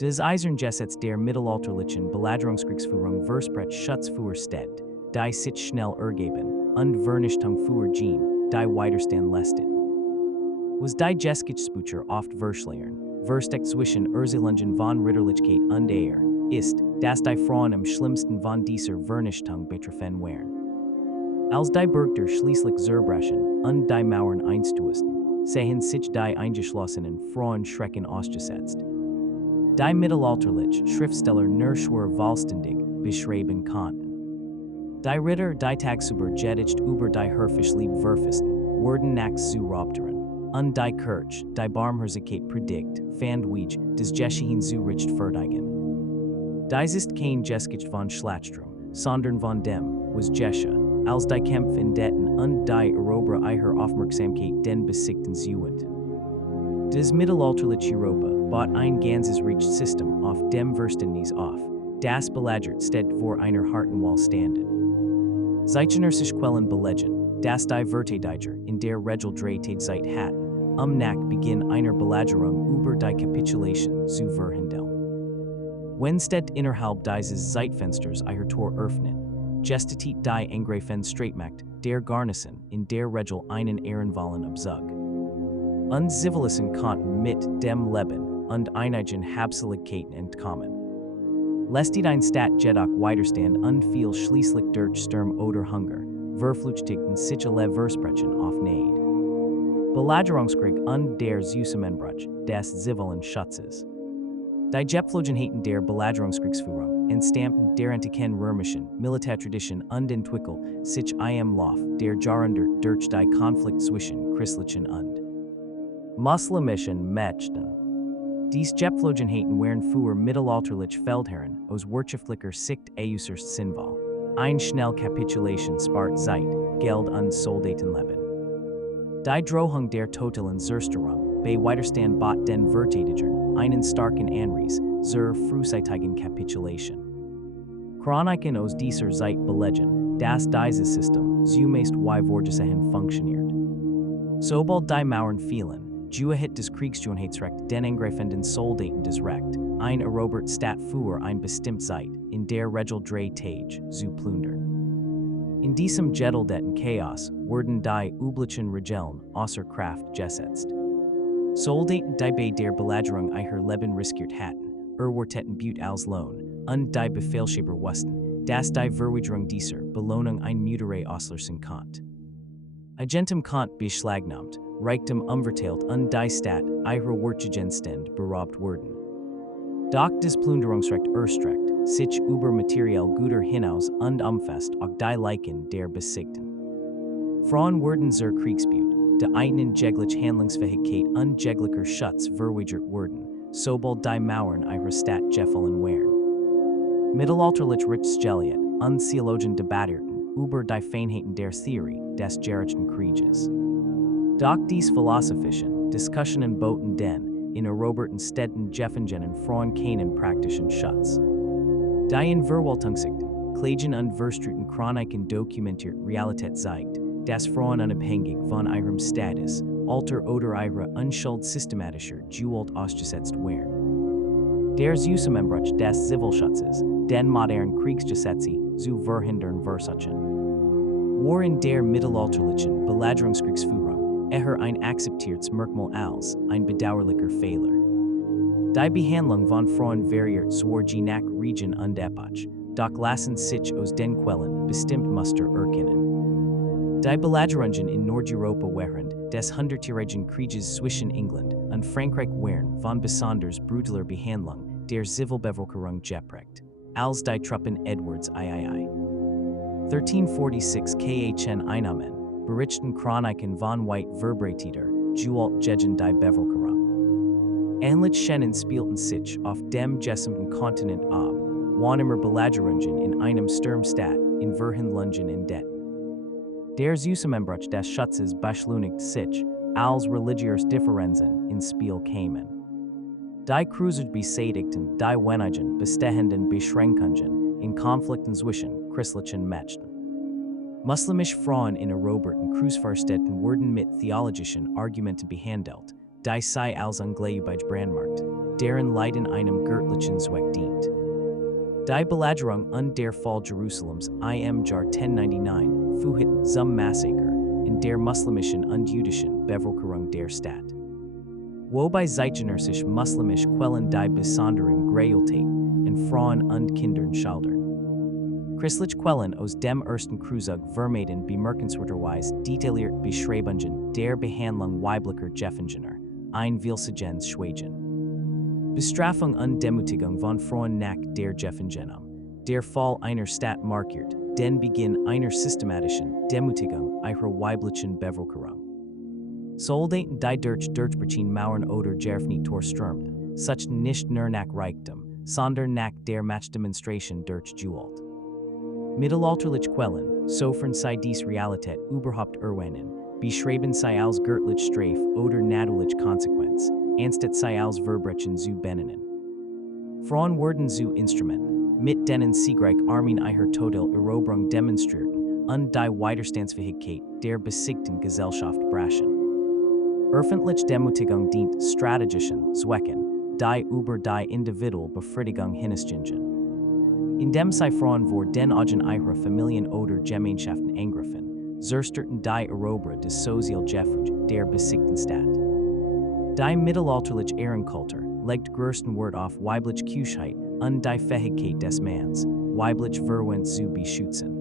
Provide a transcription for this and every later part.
Des Eiserngesetz der mittelalterlichen Belagerungskriegsführung versprech Schutzes steht, die sich schnell ergeben, und Vernichtung für Gene, die Widerstand leistet. Was die Geschichtsbücher oft verschleiern, versteckt zwischen Erzählungen von Ritterlichkeit und ist, dass die Frauen am schlimmsten von dieser Vernichtung betroffen wären. Als die Burgter schließlich zerbrechen und die Mauern einstürzen, sehen sich die eingeschlossenen Frauen schrecken ausgesetzt. Die mittelalterliche Schriftsteller nur schwer vollständig beschreiben konnten. Die Ritter, die tagsüber gedigt über die Herrfischliebe verfassten, wurden nachts zu Raubtieren, und die Kirche, die Barmherzigkeit predigt, fand Weg, des Geschehen zu rechtfertigen. Dies ist kein Geschichte von Schlachtstrom, sondern von dem, was geschah, als die Kämpfe in Detten und die Eroberer ihrer Aufmerksamkeit den Besiegten zuwandten. Das mittelalterliche Europa baut ein ganzes Rechtssystem auf dem Verständnis auf, das belagert steht vor einer harten Wall standet. Zeitgenössische Quellen belegen, dass die Verteidiger in der Regel drei Zeit hatten, nach Beginn einer Belagerung über die Kapitulation zu verhandeln. Wenn steht innerhalb dieses Zeitfensters ihr Tor öffnen, gestatet die Angreifen Streitmacht der Garnison in der Regel einen ehrenvollen Abzug. Und Zivilisten konnten mit dem Leben und einigen Habseligkeiten entkommen. Lässt ein Staat jedoch Widerstand und fiel schließlich durch Sturm oder Hunger, verflüchtigten sich alle Versprechen auf Neid. Belagerungskrieg und der Zusammenbruch des zivilen Schutzes. Die Gepflogenheiten der Belagerungskriegsführung entstammten der antiken römischen Militärtradition und entwickel sich im Lauf der Jahrhunderte durch die Konflikt zwischen christlichen und muslimischen Mächten. Dies Gepflogenheiten wären für mittelalterliche Feldherren aus wirtschaftlicher Sicht äußerst sinnvoll. Ein schnell Kapitulation spart Zeit, Geld und Soldatenleben. Die Drohung der totalen Zerstörung bei Widerstand bot den Verteidigern einen starken Anreiz zur frühzeitigen Kapitulation. Chroniken aus dieser Zeit belegen, dass dieses System zumeist wie vorgesehen funktioniert. Sobald die Mauern fielen, Juahit des Kriegsgeschehensrecht den angreifenden Soldaten des Recht, ein erobert Staat für ein bestimmt Zeit, in der Regel 3 Tage, zu plündern. In diesem geduldeten Chaos wurden die üblichen Regeln außer Kraft gesetzt. Soldaten, die bei der Belagerung ihr Leben riskiert hatten, erwarteten Butte als Lohn, und die Befehlshaber wussten, dass die Verweigerung dieser Belohnung ein Meuterei auslösen konnte. Agentem konnte beschlagnahmt, Reichtum umverteilt und die Stadt ihrer Wertgegenstände beraubt wurden. Doch des Plünderungsrecht erstreckt sich über materielle Güter hinaus und umfasst auch die Leichen der Besiegten. Frauen wurden zur Kriegsbeute, die eigenen jegliche Handlungsfähigkeit und jeglicher Schutz verweigert wurden, sobald die Mauern ihrer Stadt gefallen wären. Mittelalterliche Rechtsgelehrte und Theologen debattierten über die Feinheiten der Theorie des gerechten Krieges. Doch dies philosophischen Diskussionen boten den in eroberten Städten Gefangenen Frauen keinen praktischen Schutz. Die in Verwaltungssicht, Klagen und Verstruten Chroniken dokumentiert Realität zeigt, dass Frauen unabhängig von ihrem Status, Alter oder ihrer Unschuld systematischer Gewalt ausgesetzt wären. Der Zusammenbruch des Zivilschutzes, den modernen Kriegsgesetze zu verhindern versuchen. War in der mittelalterlichen Belagerungskriegsführung ein akzeptiertes Merkmal als ein bedauerlicher Fehler. Die Behandlung von Frauen variiert zwar je nach Region und Epoche, doch lassen sich aus den Quellen bestimmt Muster erkennen. Die Belagerungen in Nordeuropa während des Hundertjährigen Krieges zwischen England und Frankreich wären von besonders brutaler Behandlung der Zivilbevölkerung geprägt, als die Truppen Edwards III. 1346 KHN Einnahmen, berichten Chroniken von White Verbreiteter, Gewalt gegen die Bevölkerung. Ähnlich Schenen spielten sich auf dem gesamten Kontinent ab, wann Belagerungen in einem Sturmstaat in Verhandlungen in Detten. Der Zusammenbruch des Schutzes beschleunigt sich, als religiöse Differenzen ins Spiel kamen. Die Kreuzer beseitigten die wenigen bestehenden Beschränkungen in Konflikten zwischen christlichen Mächten. Muslimische Frauen in eroberten Kreuzfahrtstädten wurden mit theologischen Argumenten behandelt, die sie als ungläubig brandmarkt, deren Leiden einem Göttlichen Zweck dient. Die Belagerung und der Fall Jerusalems im Jahr 1099 Fuhit zum Massaker in der muslimischen und jüdischen Bevölkerung der Stadt. Wobei zeitgenössische muslimische Quellen die besonderen Gräueltaten in Frauen und Kindern schildern. Christliche Quellen aus dem ersten Kruzug vermeiden bemerkenswerterweise detailliert Beschreibungen der Behandlung weiblicher Gefangene, ein Vilsegens Schweigen. Bestrafung und Demütigung von Frauen nach der Gefangennahme. Der Fall einer Stadt markiert den Beginn einer systematischen Demütigung ihrer weiblichen Bevölkerung. Soldaten die durch Bertin Mauern oder Gerfni Torströmt, such nicht nur nach Reichtum, sondern nach der Machtdemonstration durch Gewalt. Mittelalterliche Quellen, sofern sie dies Realität überhaupt erwähnen, beschreiben sie als göttliche Strafe oder natürliche Konsequenz, anstatt sie als Verbrechen zu benennen. Frauen wurden zu Instrumenten, mit denen siegreich Armeen ihrer Total Eroberung demonstrierten und die Widerstandsfähigkeit der besiegten Gesellschaft brachen. Öffentliche Demütigung dient strategischen Zwecken, die über die individuelle Befriedigung hinausgingen. Indem sie Frauen vor den Augen ihrer Familien oder Gemeinschaften angriffen, zerstörten die Eroberer des Sozialgefüge der besiegten Stadt. Die mittelalterliche Ehrenkultur legt größten Wert auf weibliche Kühnheit und die Fähigkeit des Manns, weibliche Verwendung zu beschützen.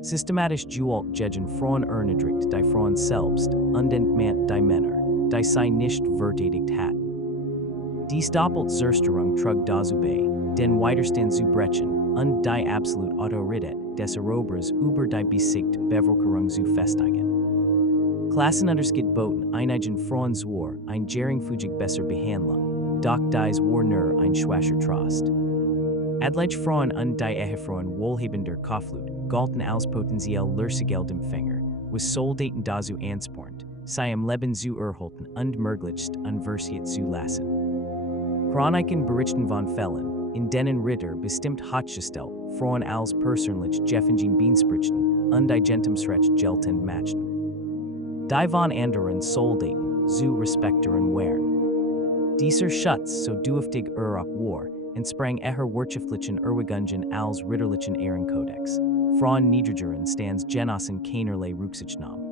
Systematisch Gewalt gegen Frauen erniedrigt die Frauen selbst und entmannt die Männer, die sie nicht verteidigt hatten. Dies doppelt Zerstörung trug dazu bei, den Widerstand zu brechen und die absolute Autorität des Eroberers über die besiegte Bevölkerung zu festigen. Klassenunterschied boten einigen Frauen zwar ein geringfügig besser Behandlung, doch dies war nur ein schwacher Trost. Adlige Frauen und die Ehefrauen wohlhabender Kaufleute galten als potenziell Lösegeldempfänger, was Soldaten dazu anspornt, sie im Leben zu erhalten und möglichst unversiert zu lassen. Chroniken berichten von Fällen, in denen Ritter bestimmt hatgestellt, Frauen als persönlich Gefangene beansprichten und die Gentemsrecht geltend machten. Die von anderen Soldaten zu respektieren waren. Dieser Schutz so dürftig auch war, entsprang wirtschaftlichen Erwägungen als ritterlichen Ehrenkodex. Frauen niedrigeren Stands genossen keinerlei Rücksichtnahme.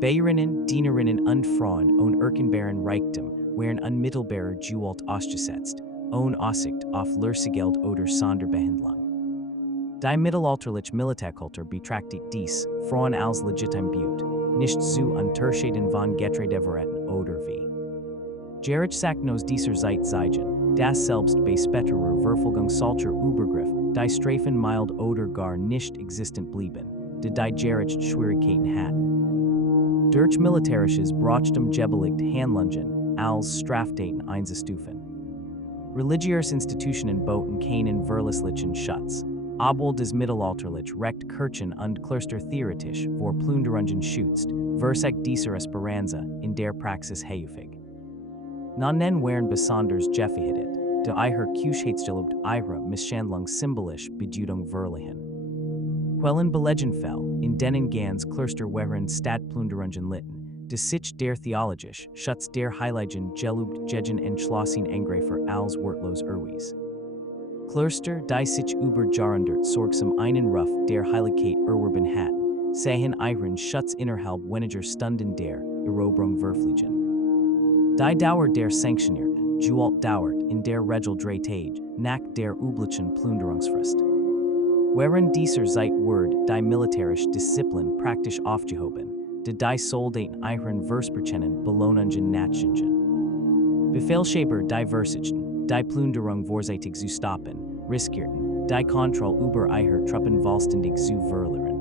Bäuerinnen, Dienerinnen und Frauen ohne erkennbaren Reichtum waren unmittelbarer Gewalt ausgesetzt, ohne Aussicht auf Lösegeld oder Sonderbehandlung. Die mittelalterliche Militärkultur betrachtet dies, Frauen als legitim Beaut, nicht zu unterscheiden von Getreidevorräten oder wie. Gerich sagt nos dieser Zeit zeigen, dass selbst bei späterer Verfolgung solcher Übergriff die Strafen mild oder gar nicht existent blieben, die Gerich Schwierigkeiten hatten. Durch militärisches Brauchtum gebilligt Handlungen als Straftaten einzustufen. Religiöse Institutionen boten keinen verlässlichen Schutz, obwohl des mittelalterlich Recht Kirchen und Klöster theoretisch vor Plünderungen schützt, versagt dieser Esperanza in der Praxis häufig. Nannen waren besonders gefährdet, da ihre Kühnheitsgelobt ihre Misshandlung symbolisch Bedeutung verliehen. Quellen belegen Fälle, in denen ganz Klöster waren Stadtplünderungen litten, de sich der theologisch Schutz der Heiligen gelobt gegen entschlossen Angreifer als wortlos erwies. Klöster, die sich über Jahrhundert sorgsam einen Ruf der Heiligkeit erworben hatten, sahen ihren Schutz innerhalb weniger Stunden der Eroberung verfliegen. Die Dauer der sanktioniert, Gewalt dauert in der Regel 3 Tage nach der üblichen Plünderungsfrist. Während dieser Zeit wird die militärische Disziplin praktisch aufgehoben, die Soldaten ihren Versprechen Belohnungen nachgingen. Befehlshaber die Versichten, die Plünderung vorzeitig zu stoppen, riskierten, die Kontrolle über ihre Truppen vollständig zu verlieren.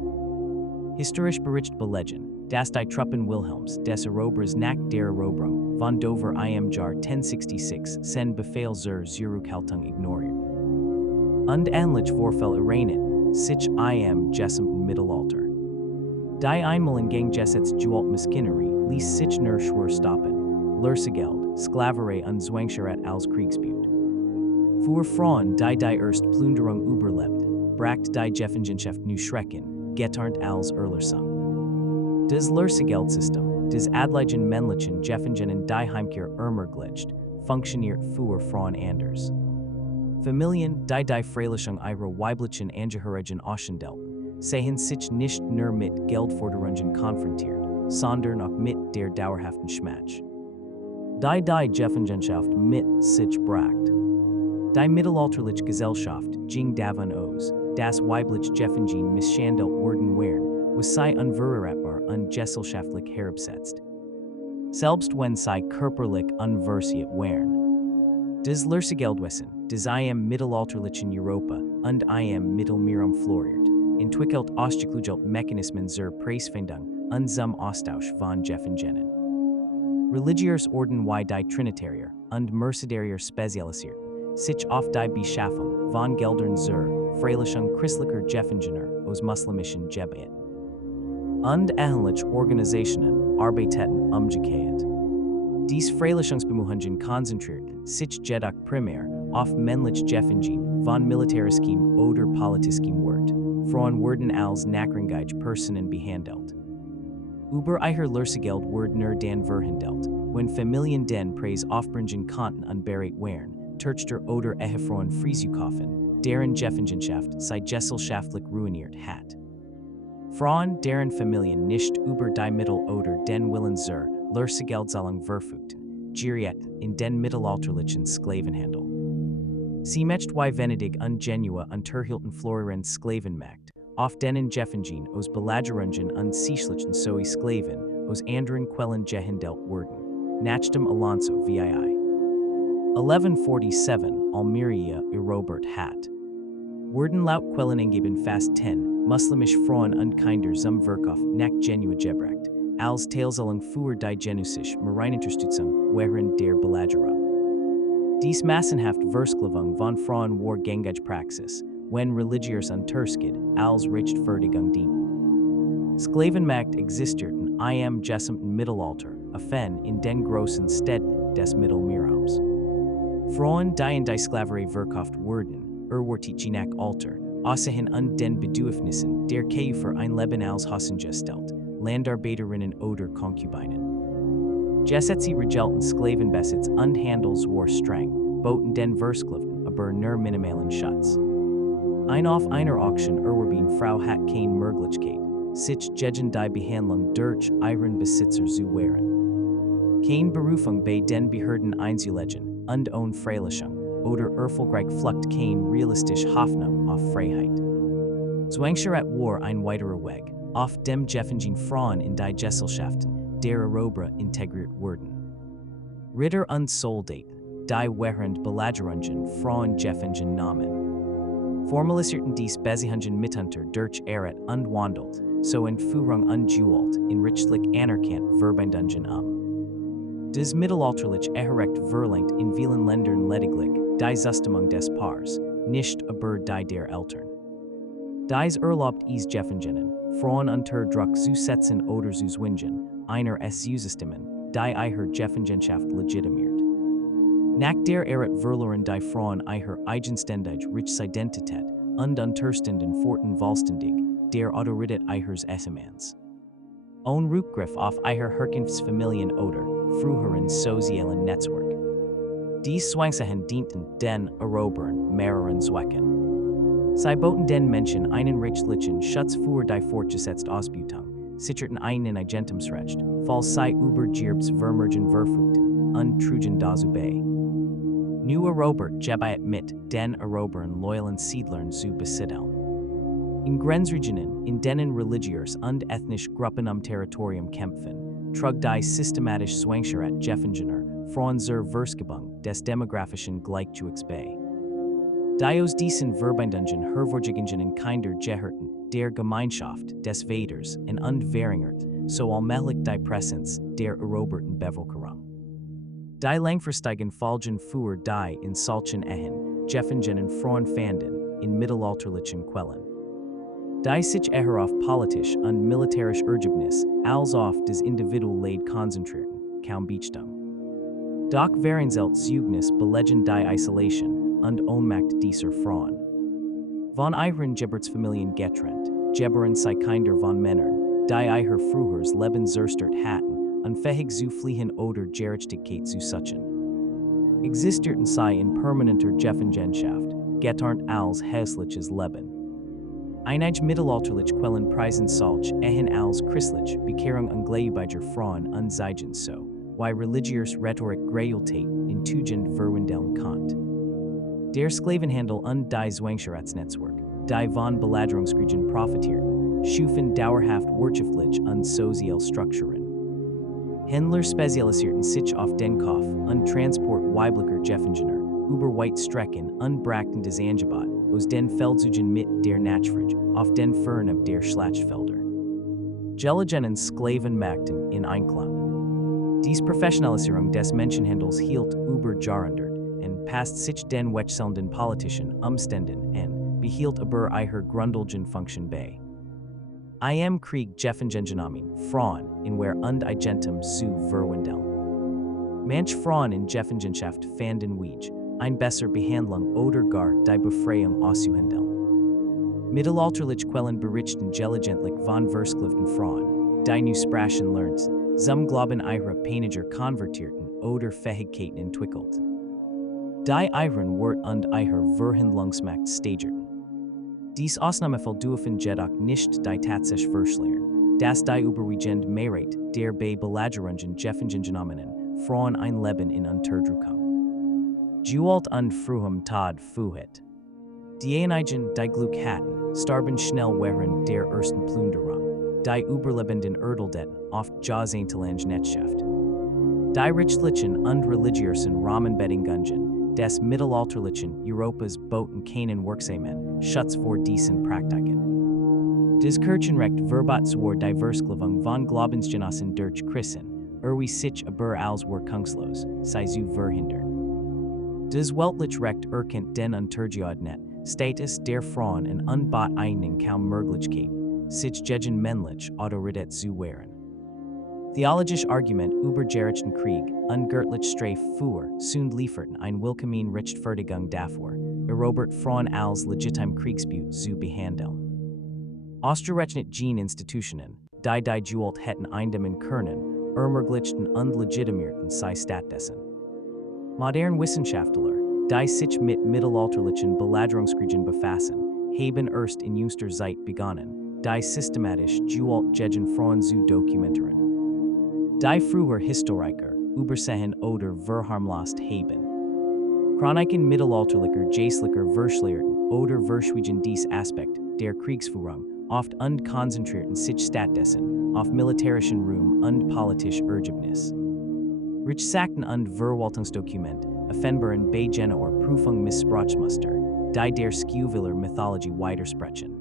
Historisch Bericht belegen, dass die Truppen Wilhelms des Eroberers nach der Eroberung von Dover im Jahr 1066 sen Befehl zur Zurückhaltung ignoriert. Und ähnlich Vorfälle erreichen sich im gesamten Mittelalter. Die einmal gegen Gesetz Gewaltmaschinerie ließ sich nur schwer stoppen, Lösegeld, Sklaverei und Zwangsheirat als Kriegsbeute. Für Frauen, die erst Plünderung überlebt, bracht die Gefangenschaft nu Schrecken, getarnt als Das Lösegeldsystem, des adligen männlichen Gefangenen die Heimkehr ermöglicht, funktioniert für Frauen anders. Familien, die Freilichung ihrer weiblichen Angehörigen aushandelten, sehen sich nicht nur mit Geldforderungen konfrontiert, sondern auch mit der dauerhaften Schmerz. Die Gefangenschaft mit sich bracht. Die mittelalterliche Gesellschaft ging davon aus, dass weibliche Gefangene misshandelt worden wären, was sei unverrückbar und gesellschaftlich herabsetzt. Selbst wenn sie körperlich unversiert wären. Das Lösegeldwesen, das im mittelalterlichen Europa und im Mittelmeerraum floriert, entwickelt ausgeklügelte Mechanismen zur Preisfindung und zum Austausch von Gefangenen. Religiös Orden wie die Trinitarier und Mercedarier spezialisierten sich auf die Beschaffung von Geldern zur Freilichung christlicher Gefangener aus muslimischen Gebieten. Und ähnliche Organisationen arbeiteten umgekehrt. Dies Freilichungsbemühungen konzentrierten sich jedoch primär auf männliche Gefangene von militarischem oder politischem Wert. Frauen wurden als nachrangige Personen behandelt. Über ihr Lösegeld wurde nur dann verhandelt, wenn Familien den Preis aufbringen konnten und bereit wären, Töchter oder Ehefrauen freizukaufen, deren Gefangenschaft sie gesellschaftlich ruiniert hat. Frauen, deren Familien nicht über die Mittel oder den Willen zur Lösegeldzahlung verfügten, gerieten in den mittelalterlichen Sklavenhandel. Sie möchten wie Venedig und Genua unterhielten florierende Sklavenmärkte, auf denen Gefangene aus Belagerungen und sichtlichen sowie Sklaven aus anderen Quellen gehandelt wurden, nachdem Alonso VII. 1147 Almeria erobert hat. Wurden laut Quellen angeben fast 10 muslimische Frauen und Kinder zum Verkauf nach Genua gebracht, als Teilzahlung für die genussische Marineunterstützung während der Belagerung. Dies massenhaft Versklavung von Frauen war gängige Praxis, wenn religiös Unterschied als Rechtfertigung dienten. Sklavenmärkte existierten im gesamten Mittelalter, offen in den großen Städten des Mittelmeerraums. Frauen, die in die Sklaverei verkauft wurden, erwarteten nach Alter, außerhin und den Bedürfnissen der Käufer ein Leben als Hasen gestellt, Landarbeiterinnen oder Konkubinen. Gesetze regelten Sklavenbesitz und Handels war streng, boten den Versklavten aber nur minimalen Schutz. Ein auf einer Auction erwarben Frau hat keine Möglichkeit, sich gegen die Behandlung durch ihren Besitzer zu wehren. Keine Berufung bei den Behörden einzulegen und ohne Freilichung oder erfolgreich Flucht keine realistische Hoffnung auf Freiheit. Zwangsheirat war ein weiterer Weg, auf dem Gefangene Frauen in die Gesellschaften der Europa integriert wurden. Ritter und Soldaten, die während Belagerungen Frauen Gefangene nahmen, formalisierten dies Beziehungen miteinander durch Erat und wandelt, so in Führung und Gewalt in rechtlich anerkannt Verbindungen Das mittelalterliche Eherecht verlangt in vielen Ländern lediglich die Zustimmung des Paars, nicht aber die der Eltern. Dies erlaubt es Gefangenen, Frauen unter Druck zu setzen oder zu zwingen, einer es zu stimmen, die ihre Gefangenschaft legitimiert. Nach der Erat verloren die Frauen ihre eigenständige Rechtsidentität und unterstanden fortan vollständig der Autorität ihres Ehemanns. Ohne Rückgriff auf ihre Herkunftsfamilien oder früheren sozialen Netzwerk. Dies Zwangsheirat dienten den Eroberern mehreren Zwecken. Sie boten den Menschen einen rechtlichen Schutz für die fortgesetzte Ausbeutung, sicherten einen Eigentumsrecht, falls sie über Gerbsvermergen verfügten, und trugen dazu bei. Nu erobert gebiet mit den Eroberern loyalen Siedlern zu besiedeln. In Grenzregionen, in denen religiös und ethnisch Gruppen Territorium kämpfen, trug die systematisch Zwangsheirat Gefangener Frauen zur Verskabung des demografischen Gleichgewichts bei. Die aus diesen Verbindungen hervorgegangenen Kinder gehörten der Gemeinschaft des Vaters und verringert so allmählich die Präsenz der eroberten Bevölkerung. Die langfristigen Folgen für die in solchen Ehen Gefangenen Frauen fanden in mittelalterlichen Quellen. Die sich eher auf politisch und militärisch Ergebnis als auf das Individualleid konzentrierten, kaum Beachtung. Doch während Zeugnis belegen die Isolation und Ohnmacht dieser Frauen. Von ihren Geburtsfamilien getrennt, geberen sie Kinder von Männern, die ihr früheres Leben zerstört hatten, und fähig zu fliehen oder Gerechtigkeit zu suchen. existierten sei in permanenter Gefangenschaft, getarnt als häusliches Leben. Einige mittelalterliche Quellen preisen solch ehen als christlich Bekehrung ungläubiger Frauen unzeigen so, wie religiös Rhetorik Gräueltate in Tugend verwendelen Kant. Der Sklavenhandel und die Zwangsheiratnetzwerk, die von Belagerungskriegen profitierten, schufen dauerhaft wirtschaftliche und soziale Strukturen. Händler spezialisierten sich auf den Kauf und Transport weiblicher Gefangener über weite Strecken und brachten das Angebot aus den Feldzügen mit der Nachfrage auf den Fernab der Schlachtfelder. Gelegenen Sklavenmärkten in Einklang. Dies Professionalisierung des Menschenhandels hielt über Jahrhundert und passt sich den wechselnden politischen Umständen an, behielt aber ihre grundlegende Funktion bei. Im Krieg Gefangennahme, Frauen in wer und Igentem zu verwendelen. Manch Frauen in Gefangenschaft fanden Wege, ein besser Behandlung oder gar die Befreiung auszuhandeln. Mittelalterliche Quellen berichten gelegentlich von versklavten Frauen, die nu sprachen lernt, zum Glauben ihrer Peiniger konvertierten oder Fähigkeiten entwickelten. Die ihren Wort und ihre Verhandlungsmacht steigerten. Dies Ausnahmefall dürfen jedoch nicht die Tatsache verschleiern, dass die überwiegende Mehrheit der bei Belagerungen gefangengenommenen Frauen ein Leben in Unterdrückung Gewalt und frühem Tod führt. Die einigen, die Glück hatten, starben schnell während der ersten Plünderung, die Überlebenden erdelten oft jahrzehntelang Nettschaft. Die rechtlichen und religiösen Rahmenbedingungen des mittelalterlichen Europas boten keinen wirksamen Schutz vor diesen Praktiken. Das Kirchenrecht verbot zur die Versklavung von Glaubensgenossen durch Christen, sich aber als wirkungslos, sei zu verhindern. Das weltliche Recht erkennt den Untergeordnet Status der Frauen und unbot ihnen kaum Möglichkeit, sich gegen männlich Autorität zu wehren. Theologisch Argument über gerichten Krieg und göttlich Strafe für Sünd lieferten ein willkommen Rechtfertigung dafür, erobert Frauen als legitim Kriegsbeute zu behandeln. Ausgerechnet jene Institutionen, die Gewalt hätten eindämmen können, ermöglichten und legitimierten sei stattdessen. Modern Wissenschaftler, die sich mit mittelalterlichen Belagerungskriegen befassen, haben erst in jüngster Zeit begonnen, die systematisch Gewalt gegen Frauen zu dokumentieren. Die früher Historiker übersehen oder verharmlost haben. Chroniken mittelalterlicher geistlicher Verschleierten oder verschwiegen dies Aspekt der Kriegsführung oft und konzentrierten sich stattdessen auf militärischen Ruhm und politisch Ergebnis. Richsakten und Verwaltungsdokument offenbaren bei jener Prüfung Missbrauchsmuster, die der Skewiller Mythologie widersprechen.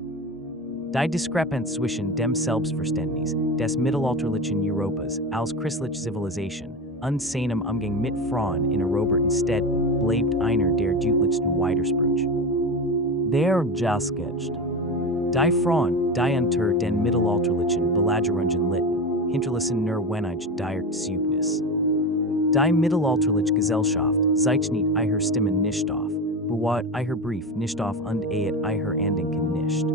Die Diskrepanz zwischen dem Selbstverständnis des mittelalterlichen Europas als christliche Zivilisation und seinem Umgang mit Frauen in eroberten Städten bleibt einer der deutlichsten Widersprüche. Der Lösegeld. Die Frauen, die unter den mittelalterlichen Belagerungen litten, hinterlassen nur wenig Zeugnis. Die mittelalterliche Gesellschaft zeichnet ihre Stimmen nicht auf, bewahrt ihr Brief nicht auf und ihr Andenken nicht.